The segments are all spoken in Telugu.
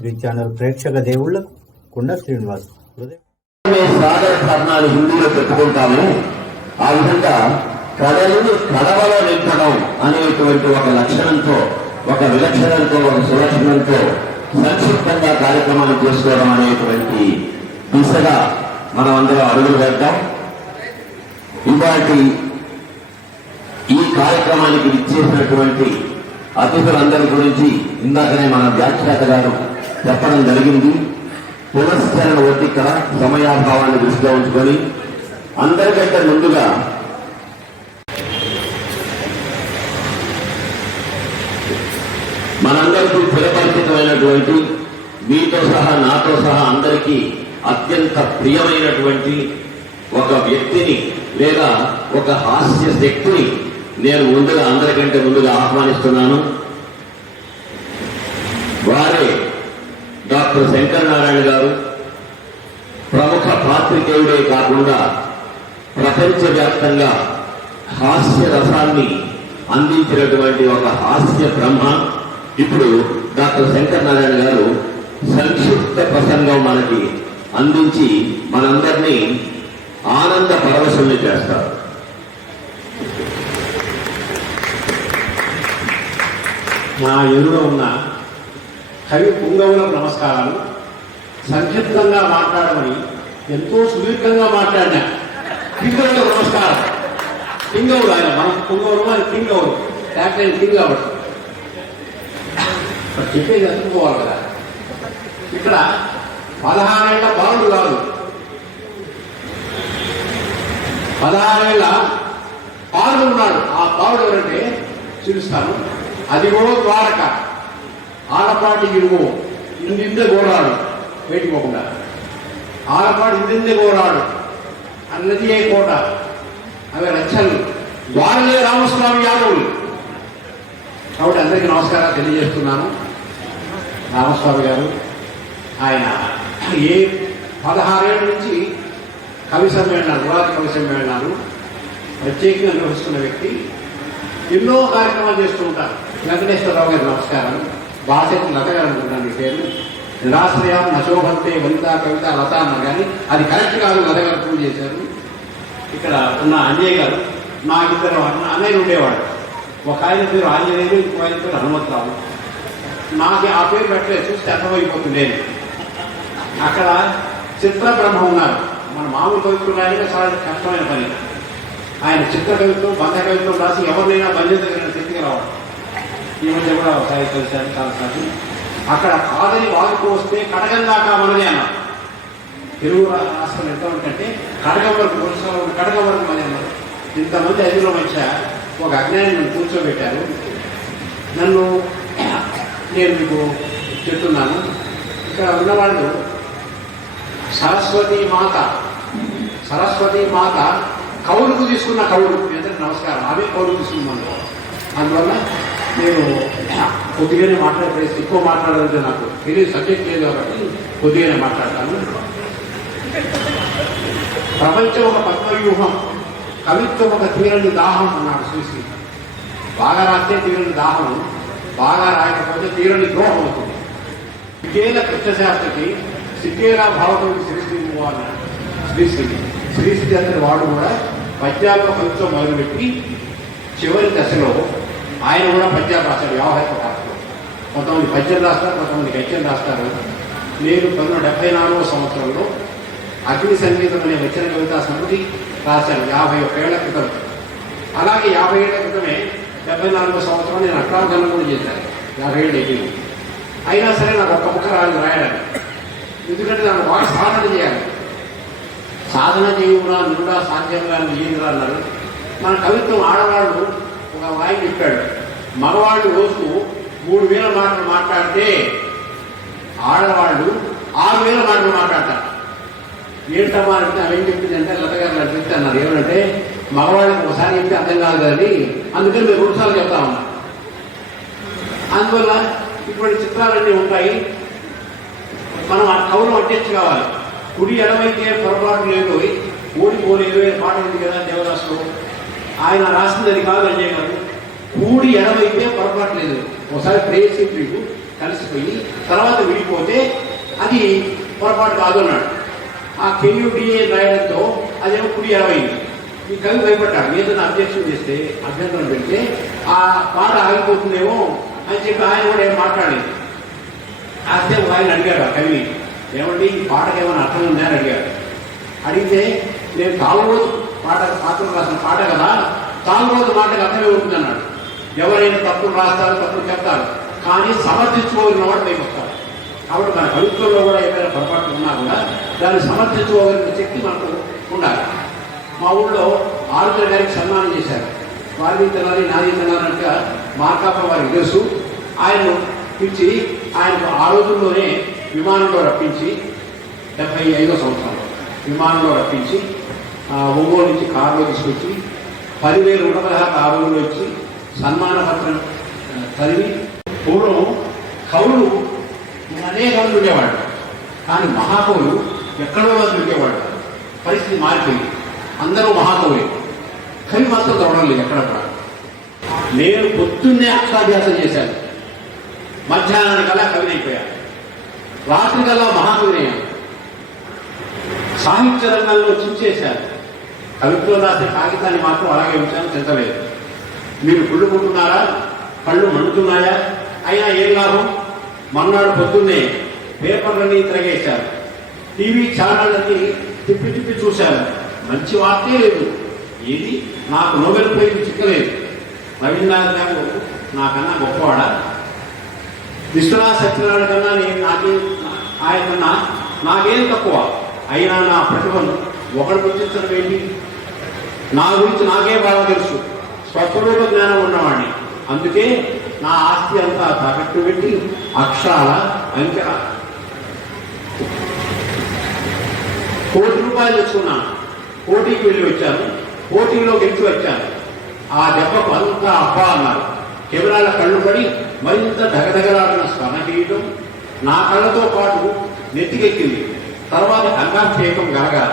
త్రీ ఛానల్ ప్రేక్షక దేవుళ్లకు కొండ శ్రీనివాస్ సాగర హిందీలో పెట్టుకుంటాము. ఆ విధంగా కళలను కళవలో నింపడం అనేటువంటి ఒక లక్షణంతో, ఒక విలక్షణంతో, ఒక సులక్షణంతో సంక్షిప్తంగా కార్యక్రమాలు చేసుకోవడం అనేటువంటి దిశగా మనం అందరం అడుగులు వేద్దాం. ఇవాటి ఈ కార్యక్రమానికి ఇచ్చేసినటువంటి అతిథులందరి గురించి ఇందాకనే మన వ్యాఖ్యాత గారు చెప్పడం జరిగింది. పునశ్చరణ ఒత్తికర సమయాభావాన్ని దృష్టిలో ఉంచుకొని అందరికంటే ముందుగా మనందరికీ చిరపరిచితమైనటువంటి, మీతో సహా నాతో సహా అందరికీ అత్యంత ప్రియమైనటువంటి ఒక వ్యక్తిని లేదా ఒక హాస్య శక్తిని నేను అందరికంటే ముందుగా ఆహ్వానిస్తున్నాను. వారే డాక్టర్ శంకర్ నారాయణ గారు. ప్రముఖ పాత్రికేయుడే కాకుండా ప్రపంచవ్యాప్తంగా హాస్య రసాన్ని అందించినటువంటి ఒక హాస్య బ్రహ్మ. ఇప్పుడు డాక్టర్ శంకర్ నారాయణ గారు సంక్షిప్త ప్రసంగం మనకి అందించి మనందరినీ ఆనంద పరవశుల్ని చేస్తారు. నా ఎదురుగా ఉన్న కవి పుంగవులకు నమస్కారాలు. సంక్షిప్తంగా మాట్లాడమని ఎంతో సుదీర్ఘంగా మాట్లాడినా కింగవులకు నమస్కారం. కింగవుడు ఆయన, మనం పుంగవుడు, ఆయన కింగవుడు, క్యాప్టెన్ కింగ్ కాబట్టి చెప్పేది అందుకోవాలి కదా. ఇక్కడ 16 ఏళ్ల బాలుడు కాదు, 16 ఏళ్ల బాలుడు ఉన్నాడు. ఆ బాలుడు ఎవరంటే చూపిస్తాను. అదిగో ద్వారక, ఆలపాటి ఇరుగు ఇందిందే గోరాడు, బయటికి పోకుండా ఆలపాటి ఇందిందే గోరాడు అన్నది ఏ కోట, అవి రచ్చలు ద్వారలే రామస్వామి యాదవులు. కాబట్టి అందరికీ నమస్కారాలు తెలియజేస్తున్నాను. రామస్వామి గారు ఆయన 16 ఏళ్ళ నుంచి కవి సమ్మేళనాలు, గులాబీ కవి సమ్మేళనాలు ప్రత్యేకంగా నిర్వహిస్తున్న వ్యక్తి. ఎన్నో కార్యక్రమాలు చేస్తూ ఉంటారు. వెంకటేశ్వరరావు గారి నమస్కారం. బాసెట్టి లత గారు అనుకుంటున్నాను మీ పేరు. నిరాశ్రయం నశోభంతే వనిత కవిత లత అన్నారు, కానీ అది కరెక్ట్ కాదు. లత గారు పూజ చేశారు. ఇక్కడ ఉన్న అంజయ్య గారు, నాకిద్దరు అన్నయ్యలు ఉండేవాడు. ఒక ఆయన పేరు ఆంజనేయులు, ఇంకో ఆయన పేరు హనుమంతరావు. నాకు ఆ పేరు పెట్టలేదు, చూస్తే అర్థమైపోతుంది. అక్కడ చిత్ర బ్రహ్మ ఉన్నారు. మన మామూలు కవిత్వం చాలా కష్టమైన పని. ఆయన చిత్ర కవిత్వం, బంధ కవిత్వం రాసి ఎవరినైనా బంధించగలిగిన స్థితికి రావడం. ఈ మధ్య కూడా ఒకసారి కలిశాను చాలాసార్లు. అక్కడ కాదని వాదుకు వస్తే కడగం దాకా మనదే అన్నారు. తెలుగు రాష్ట్రం ఎంత ఉంటే కడగం వరకు, కడగం వరకు మనది అన్నారు. ఇంతమంది ఐదుగుల మధ్య ఒక అజ్ఞాని నన్ను కూర్చోబెట్టారు. నేను మీకు చెప్తున్నాను. ఇక్కడ ఉన్నవాళ్ళు సరస్వతి మాత కౌలుకు తీసుకున్న కౌలు. అందరికీ నమస్కారం. ఆమె కౌలుకు తీసుకున్నాను. అందువల్ల నేను కొద్దిగానే మాట్లాడే, ఎక్కువ మాట్లాడాలంటే నాకు తెలియదు, సబ్జెక్ట్ లేదు కాబట్టి కొద్దిగానే మాట్లాడతాను. ప్రపంచం ఒక పద్మవ్యూహం, కవిత్వం ఒక తీరని దాహం అన్నాడు శ్రీశ్రీ. బాగా రాస్తే తీరని దాహం, బాగా రాయకపోతే తీరని ద్రోహం అవుతుంది. సిగ్గేల కృష్ణశాస్త్రికి సిగ్గేలా భావకవి శ్రీశ్రీ అన్నాడు శ్రీశ్రీ అతని వాడు కూడా పద్యాల్లో కవిత్వం మొదలుపెట్టి చివరి దశలో ఆయన కూడా పద్యాలు రాశాడు. వ్యవహారిక భాషలో కొంతమంది పద్యం రాస్తారు, కొంతమంది గద్యం రాస్తారు. నేను 1974వ సంవత్సరంలో అగ్ని సంగీతం అనే వచ్చిన కవితా సమితి రాశాను 51 ఏళ్ల క్రితం. అలాగే 50 ఏళ్ల క్రితమే 74వ సంవత్సరం నేను అక్రాంగనం కూడా చేశాను. 50 ఏళ్ళు అయిపోయింది. అయినా సరే నాకు ఒక్క ముక్క రాయడానికి, ఎందుకంటే నాకు బాగా సాధన చేయాలి. సాధన చేయకుండా నిండా సాధ్యంగా ఏంద్రా అన్నారు. మన కవిత్వం ఆడవాళ్ళు ఒక వాయి చెప్పాడు, మగవాళ్ళు రోజుకు 3000 మాటలు మాట్లాడితే ఆడవాళ్ళు 6000 మాటలు మాట్లాడతారు. ఏంటమ్మా అంటే అవేం చెప్పిందంటే లత గారు చెప్తే అన్నారు. ఏమంటే మగవాళ్ళకి ఒకసారి చెప్తే అర్థం కాదు కానీ అందుకని మీరు 2 సార్లు చెప్తా ఉన్నారు. అందువల్ల ఇటువంటి చిత్రాలన్నీ ఉంటాయి. మనం ఆ కవులు అట్టేచ్చు కావాలి. కుడి ఎడమైతే పొరపాటు లేదు, ఓడిపోలేదు పాట ఉంది కదా దేవదాసు. ఆయన రాసింది అది కాదు అంజయ్య గారు. కూడి ఎడమైతే పొరపాటు లేదు. ఒకసారి ప్రేయసి మీకు కలిసిపోయి తర్వాత విడిపోతే అది పొరపాటు కాదు అన్నాడు. ఆ కెన్యూడిఏ రాయడంతో అదేమో కుడి అయింది. ఈ కవి భయపడ్డాడు, ఏదైనా అబ్జెక్షన్ చేస్తే అభ్యంతరం పెడితే ఆ పాట ఆగిపోతుందేమో అని చెప్పి ఆయన కూడా ఏం మాట్లాడలేదు. అయితే ఆయన అడిగాడు ఆ కవిని, ఏమండి ఈ పాటకి ఏమైనా అర్థం ఉందా అని అడిగాడు. అడిగితే నేను తాగుబోతు పాత్రలు రాసిన పాట కదా, తాగుబోతు మాటకి అర్థమే ఉంటుంది అన్నాడు. ఎవరైనా తప్పులు రాస్తారు, తప్పులు చెప్తారు, కానీ సమర్థించుకోగలిగిన వాడు పైకి వస్తారు. కాబట్టి మన కవిత్వంలో కూడా ఏమైనా పొరపాట్లు ఉన్నా కూడా దాన్ని సమర్థించుకోగలిగిన శక్తి మనకు ఉండాలి. మా ఊళ్ళో ఆరుద్ర గారికి సన్మానం చేశారు. వారిని తినాలి నాది తినాలంటే మార్కాప వారికి తెలుసు. ఆయన పిలిచి ఆయనకు ఆ రోజుల్లోనే విమానంలో రప్పించి 75వ సంవత్సరంలో విమానంలో రప్పించి ఒంగోలు నుంచి కారులో తీసుకొచ్చి 10,000 ఉండపదహారు ఆ రోజుల్లో ఇచ్చి సన్మాన పత్రం చదివి. పూర్వం కవులు అనేక మంది ఉండేవాడు, కానీ మహాకవులు ఎక్కడో మంది ఉండేవాడు. పరిస్థితి మారిపోయింది, అందరూ మహాకవులే, కవి మాత్రం దొరకడం లేదు ఎక్కడక్కడ. నేను పొద్దున్నే అక్షరాభ్యాసం చేశాను, మధ్యాహ్నానికల్లా కవిని అయిపోయాను, రాత్రికల్లా మహాకవినయ్యాను. సాహిత్య రంగంలో చించేశాను. కవిత్వం రాసే కాగితాన్ని మాత్రం అలాగే ఉంచాను, చింతలేదు. మీరు కుళ్ళు పుట్టున్నారా, కళ్ళు మండుతున్నాయా, అయినా ఏం లాభం. మన్నాడు పొద్దున్నే పేపర్లన్నీ తిరగేశారు, టీవీ ఛానళ్ళన్నీ తిప్పి తిప్పి చూశాను, మంచి వార్తే లేదు. ఏది నాకు నోబెల్ ప్రైజ్ చిక్కలేదు. రవీంద్రనాథ్ గారు నాకన్నా గొప్పవాడా, విశ్వనాథ సత్యనారాయణ కన్నా ఆయన కన్నా నాకేం తక్కువ. అయినా నా ప్రతిభను ఒకటి గుర్తించడం ఏంటి? నా గురించి నాకే బాగా తెలుసు, స్వస్వరూప జ్ఞానం ఉన్నవాడిని. అందుకే నా ఆస్తి అంతా తాకట్టు పెట్టి అక్షరాల అంకెల ₹1,00,00,000 తెచ్చుకున్నాను. పోటీకి వెళ్ళి వచ్చాను, పోటీలో గెలిచి వచ్చాను. ఆ దెబ్బకు అంతా అబ్బా అన్నారు. కెమెరాల కళ్ళు పడి మరింత ధగధగలాడిన స్వర్ణ కిరీటం నా కళ్ళతో పాటు నెత్తికెక్కింది. తర్వాత గంగాభిషేకం గలగా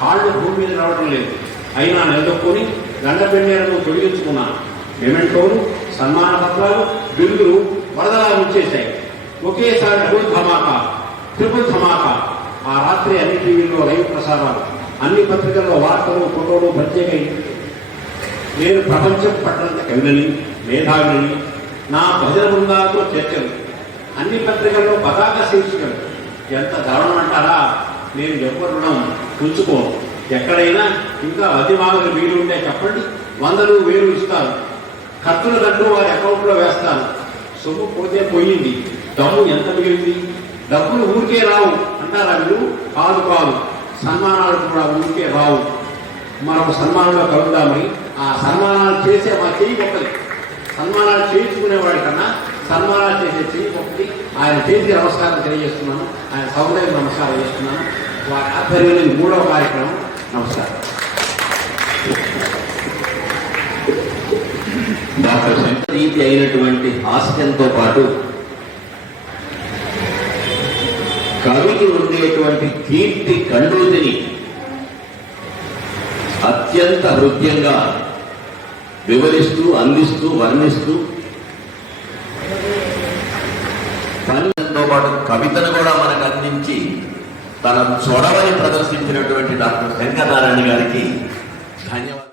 కాళ్ళు భూమి మీద రావడం లేదు. అయినా నిలదొక్కుని గండ పెన్నేరను తొలగించుకున్నాను. మెమెంటోలు, సన్మాన పత్రాలు, బిరుదులు వరదలా ఉంచేశాయి. ఒకేసారి ట్రిపుల్ ధమాకా. ఆ రాత్రి అన్ని టీవీల్లో లైవ్ ప్రసారాలు, అన్ని పత్రికల్లో వార్తలు, ఫోటోలు ప్రత్యేక. నేను ప్రపంచం పట్టణంత కవిని, మేధావిని. నా భజన బృందాలతో చర్చలు, అన్ని పత్రికల్లో పతాక శీర్షికలు. ఎంత దారుణం అంటారా? నేను ఎవరి రుణం ఉంచుకోను. ఎక్కడైనా ఇంకా అతిమాగలు వీలు ఉంటే చెప్పండి, 100,000, 1,000 ఇస్తాను. ఖర్చుల దండు వారి అకౌంట్లో వేస్తాను. సొమ్ము పోతే పోయింది, డబ్బు ఎంత మిగిలింది? డబ్బులు ఊరికే రావు అంటారా మీరు? కాదు కాదు, సన్మానాలు కూడా ఊరికే రావు. మరొక సన్మానంలో కలుద్దామని. ఆ సన్మానాలు చేసే మా చెయ్యి గొప్పది. సన్మానాలు చేయించుకునేవాడి కన్నా సన్మానాలు చేసే చెయ్యి గొప్పది. ఆయన చేసి నమస్కారం తెలియజేస్తున్నాను, ఆయన సౌదర్యం నమస్కారం చేస్తున్నాను. వారి ఆధ్వర్యంలో 3వ కార్యక్రమం. నమస్కారం. డాక్టర్ శంకర్ రీతి అయినటువంటి హాస్యంతో పాటు కవికి ఉండేటువంటి కీర్తి కండూతిని అత్యంత హృద్యంగా వివరిస్తూ, అందిస్తూ, వర్ణిస్తూ, పనితో పాటు కవితను కూడా మనకు అందించి తన చొరవని ప్రదర్శించినటువంటి డాక్టర్ శంకర్ నారాయణ గారికి ధన్యవాదాలు.